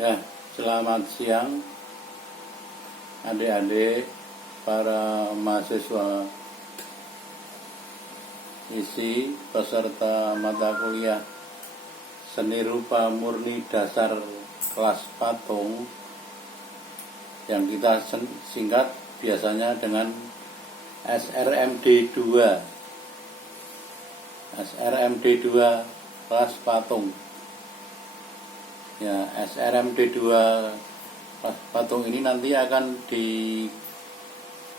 Ya, selamat siang adik-adik para mahasiswa isi peserta mata kuliah Seni Rupa Murni Dasar kelas patung yang kita singkat biasanya dengan SRMD 2 kelas patung. Ya, SRMD 2 kelas patung ini nanti akan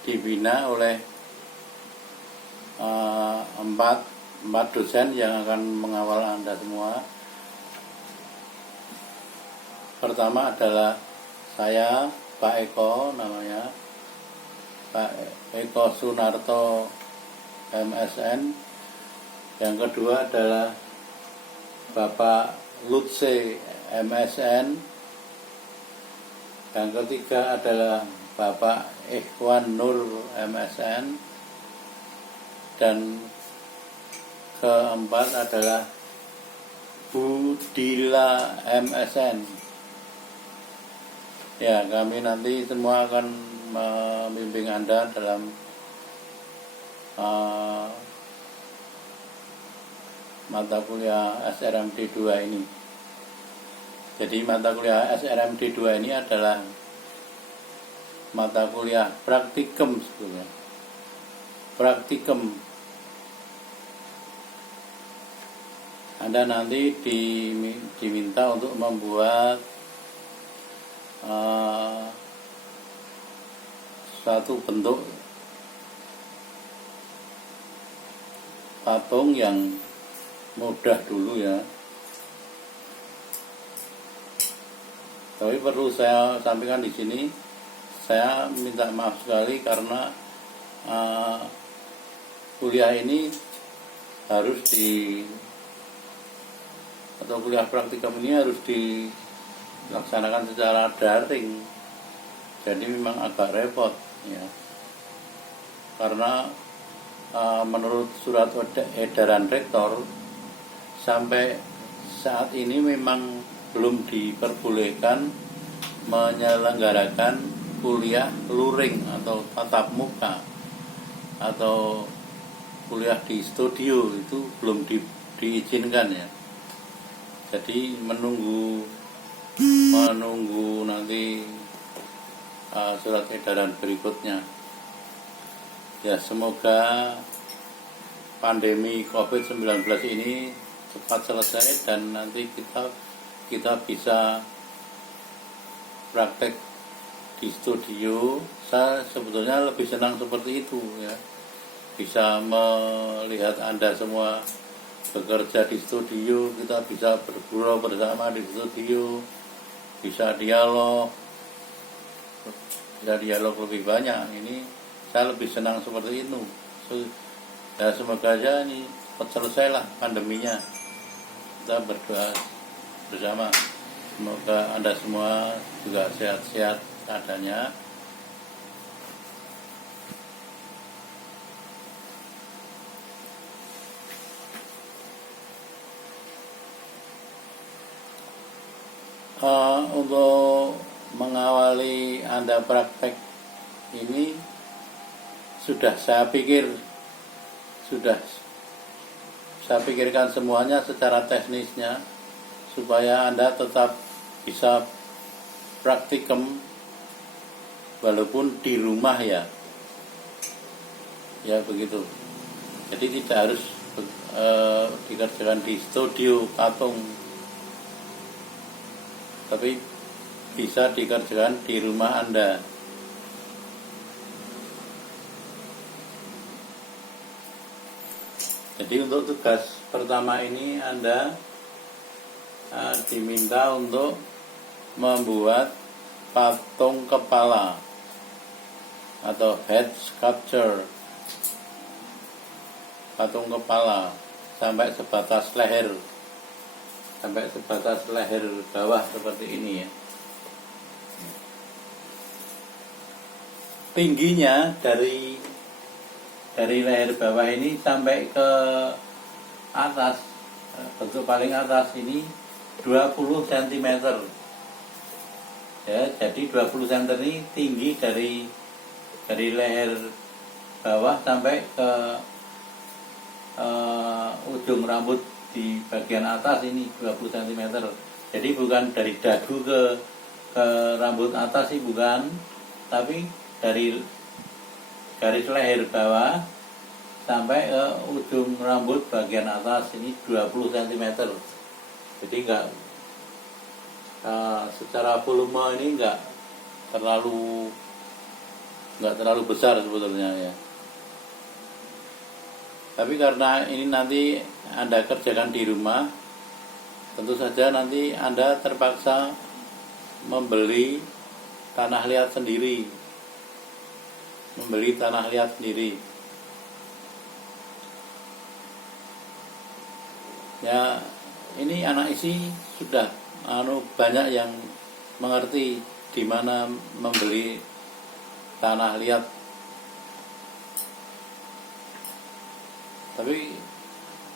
dibina oleh empat dosen yang akan mengawal Anda semua. Pertama adalah saya, Pak Eko namanya, Pak Eko Sunarto MSN. Yang kedua adalah Bapak Lutse MSN. Yang ketiga adalah Bapak Ikhwan Nur MSN. Dan keempat adalah Bu Dila MSN. Ya, kami nanti semua akan membimbing Anda dalam mata kuliah SRMD 2 ini. Jadi mata kuliah SRMD 2 ini adalah mata kuliah praktikum sebetulnya. Praktikum. Anda nanti diminta untuk membuat suatu bentuk patung yang mudah dulu ya. Tapi perlu saya sampaikan di sini, saya minta maaf sekali karena kuliah ini harus kuliah praktikum ini harus dilaksanakan secara daring. Jadi memang agak repot ya. Karena menurut surat edaran rektor sampai saat ini memang belum diperbolehkan menyelenggarakan kuliah luring atau tatap muka atau kuliah di studio, itu belum diizinkan ya. Jadi menunggu nanti surat edaran berikutnya. Ya, semoga pandemi COVID-19 ini cepat selesai dan nanti kita bisa praktek di studio. Saya sebetulnya lebih senang seperti itu ya. Bisa melihat Anda semua bekerja di studio, kita bisa bergurau bersama di studio, bisa dialog lebih banyak. Ini saya lebih senang seperti itu. Ya, semoga aja ini cepat selesailah pandeminya. Kita berdoa bersama, semoga Anda semua juga sehat-sehat adanya. Untuk mengawali Anda praktek ini sudah saya pikirkan semuanya secara teknisnya supaya Anda tetap bisa praktikum walaupun di rumah ya begitu. Jadi tidak harus dikerjakan di studio patung, tapi bisa dikerjakan di rumah Anda. Jadi untuk tugas pertama ini Anda diminta untuk membuat patung kepala atau head sculpture, patung kepala sampai sebatas leher bawah seperti ini ya. Tingginya dari leher bawah ini sampai ke atas bentuk paling atas ini 20 cm ya. Jadi 20 cm ini tinggi dari leher bawah sampai ke ujung rambut di bagian atas ini 20 cm. Jadi bukan dari dagu ke rambut atas sih, bukan, tapi dari garis leher bawah sampai ke ujung rambut bagian atas ini 20 cm. Jadi enggak secara volume ini enggak terlalu besar sebetulnya ya. Tapi karena ini nanti Anda kerjakan di rumah, tentu saja nanti Anda terpaksa membeli tanah liat sendiri. Ya, ini anak isi sudah banyak yang mengerti di mana membeli tanah liat.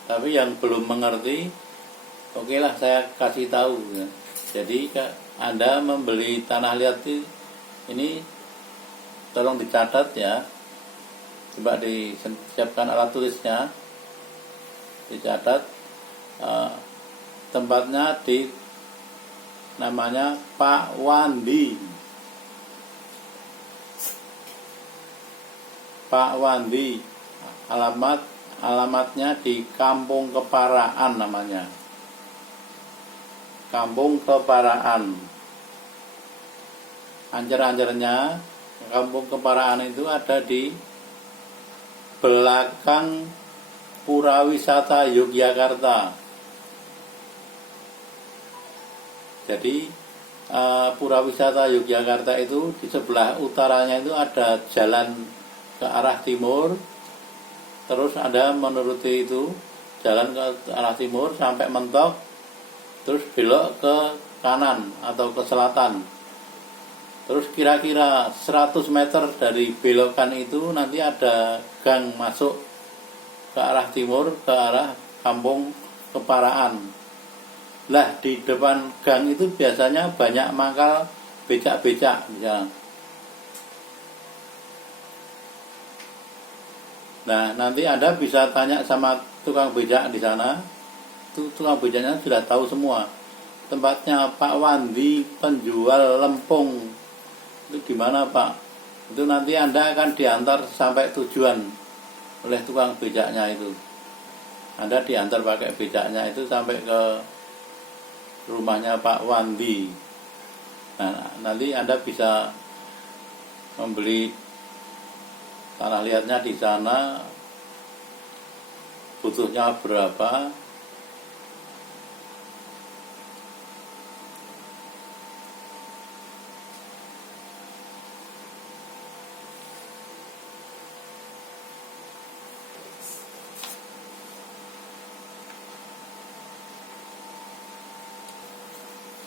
Tapi yang belum mengerti, oke lah saya kasih tahu ya. Jadi Anda membeli tanah liat ini tolong dicatat ya. Coba disiapkan alat tulisnya, dicatat. Tempatnya namanya Pak Wandi. Alamatnya di Kampung Keparaan namanya. Kampung Keparaan. Ancer-ancernya Kampung Keparaan itu ada di belakang Pura Wisata Yogyakarta. Jadi Pura Wisata Yogyakarta itu di sebelah utaranya itu ada jalan ke arah timur. Terus Anda menuruti itu jalan ke arah timur sampai mentok, terus belok ke kanan atau ke selatan. Terus kira-kira 100 meter dari belokan itu nanti ada gang masuk ke arah timur, ke arah Kampung Keparaan. Lah di depan gang itu biasanya banyak mangkal becak-becak ya. Nah, nanti Anda bisa tanya sama tukang becak di sana. Tukang becaknya sudah tahu semua. Tempatnya Pak Wandi penjual lempung. Itu di mana, Pak? Itu nanti Anda akan diantar sampai tujuan oleh tukang becaknya itu. Anda diantar pakai becaknya itu sampai ke rumahnya Pak Wandi. Nah, nanti Anda bisa membeli tanah liatnya di sana, butuhnya berapa.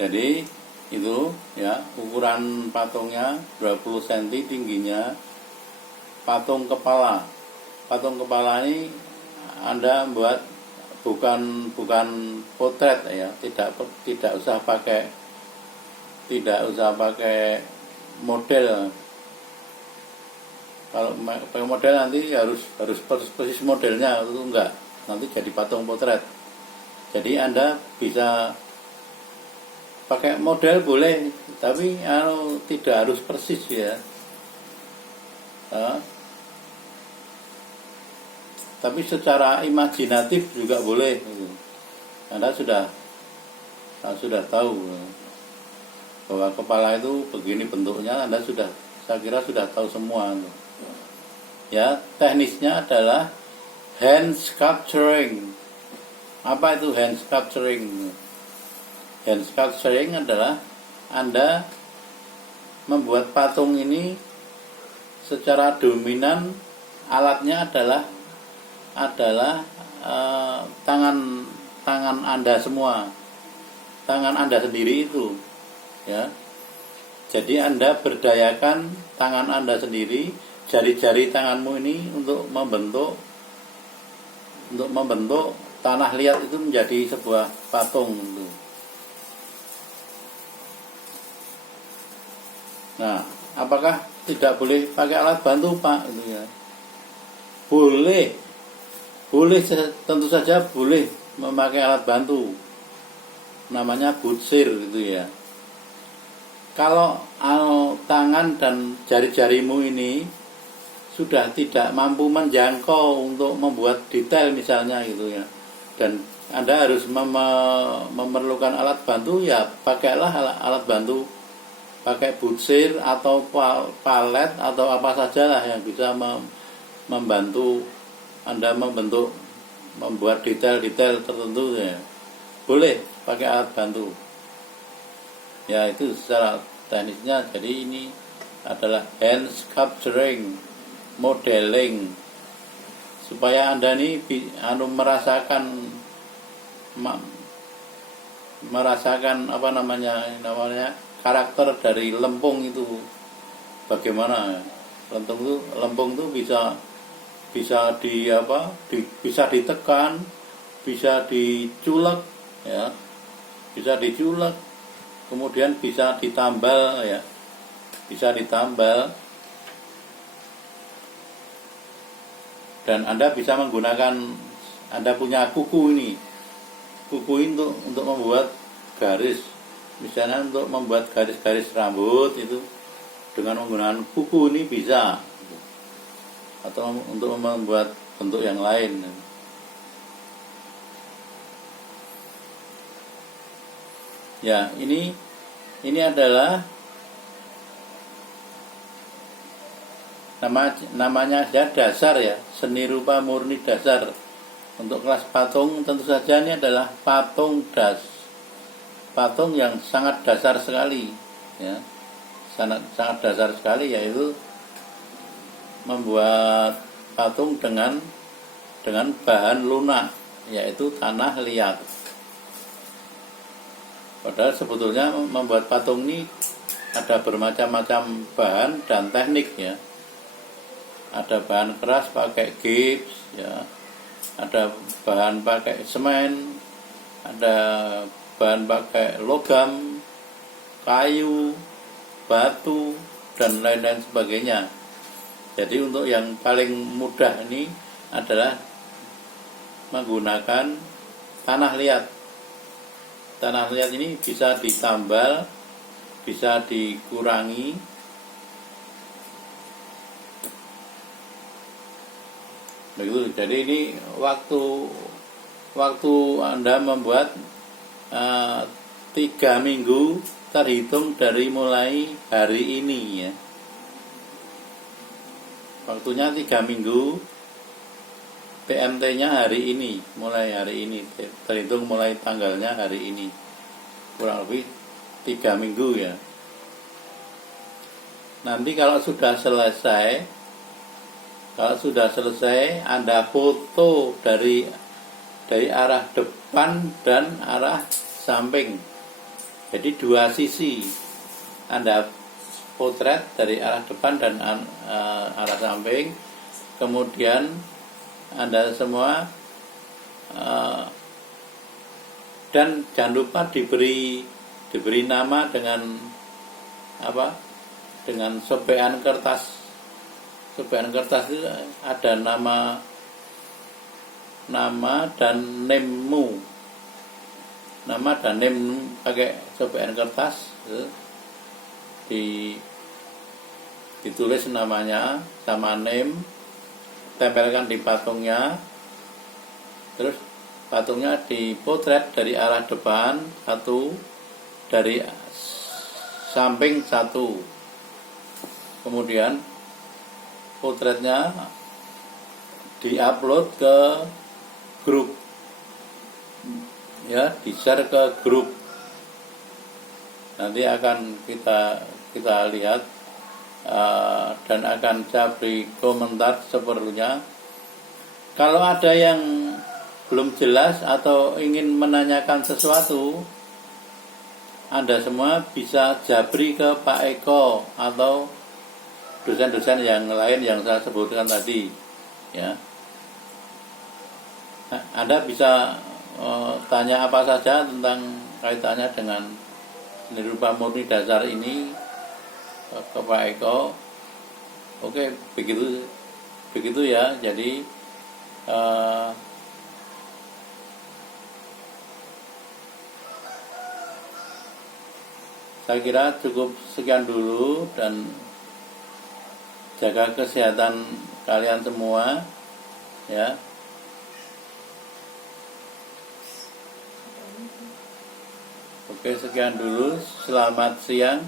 Jadi itu ya, ukuran patungnya 20 cm tingginya. Patung kepala ini Anda buat bukan potret ya, tidak usah pakai model. Kalau pakai model nanti harus persis modelnya, itu enggak, nanti jadi patung potret. Jadi Anda bisa pakai model boleh, tapi tidak harus persis ya. Tapi secara imajinatif juga boleh. Anda sudah tahu bahwa kepala itu begini bentuknya. Saya kira sudah tahu semua. Ya, teknisnya adalah hand sculpturing. Apa itu hand sculpturing? Hand sculpturing adalah Anda membuat patung ini secara dominan, alatnya adalah tangan Anda semua, tangan Anda sendiri itu ya. Jadi Anda berdayakan tangan Anda sendiri, jari-jari tanganmu ini untuk membentuk tanah liat itu menjadi sebuah patung gitu. Nah, apakah tidak boleh pakai alat bantu, Pak? Gitu ya. Boleh, tentu saja boleh memakai alat bantu. Namanya butsir gitu ya. Kalau tangan dan jari-jarimu ini sudah tidak mampu menjangkau untuk membuat detail misalnya gitu ya, dan Anda harus memerlukan alat bantu, ya pakailah alat bantu, pakai butsir atau palet atau apa sajalah yang bisa membantu Anda membuat detail-detail tertentu ya. Boleh pakai alat bantu. Ya, itu secara teknisnya. Jadi ini adalah hand sculpturing, modeling, supaya Anda ini merasakan apa namanya karakter dari lempung itu bagaimana. Lempung itu bisa bisa ditekan, bisa diculek ya, bisa diculek, kemudian bisa ditambal ya, bisa ditambal, dan Anda bisa menggunakan, Anda punya kuku ini untuk membuat garis, misalnya untuk membuat garis-garis rambut itu dengan menggunakan kuku ini bisa, atau untuk membuat bentuk yang lain. Ya, ini adalah namanya dasar ya, seni rupa murni dasar. Untuk kelas patung tentu saja ini adalah patung yang sangat dasar sekali ya, sangat dasar sekali, yaitu membuat patung dengan bahan lunak, yaitu tanah liat. Padahal sebetulnya membuat patung ini ada bermacam-macam bahan dan teknik ya. Ada bahan keras pakai gips ya, ada bahan pakai semen, ada bahan pakai logam, kayu, batu, dan lain-lain sebagainya. Jadi untuk yang paling mudah ini adalah menggunakan tanah liat. Tanah liat ini bisa ditambal, bisa dikurangi. Begitu. Jadi ini waktu Anda membuat 3 minggu terhitung dari mulai hari ini ya. Waktunya 3 minggu, PMT-nya hari ini, mulai hari ini, terhitung mulai tanggalnya hari ini, kurang lebih 3 minggu ya. Nanti kalau sudah selesai Anda foto dari arah depan dan arah samping. Jadi 2 sisi Anda potret dari arah depan dan arah samping. Kemudian Anda semua dan jangan lupa diberi nama dengan dengan sobekan kertas. Sobekan kertas itu ada nama dan name-mu. Nama dan name pakai sobekan kertas ditulis namanya sama name, tempelkan di patungnya, terus patungnya dipotret dari arah depan 1, dari samping 1, kemudian potretnya diupload ke grup ya, di-share ke grup. Nanti akan kita lihat dan akan saya beri komentar seperlunya. Kalau ada yang belum jelas atau ingin menanyakan sesuatu, Anda semua bisa japri ke Pak Eko atau dosen-dosen yang lain yang saya sebutkan tadi ya. Nah, Anda bisa tanya apa saja tentang kaitannya dengan seni rupa murni dasar ini ke Pak Eko. Oke, begitu ya. Jadi saya kira cukup sekian dulu, dan jaga kesehatan kalian semua ya. Oke, sekian dulu. Selamat siang.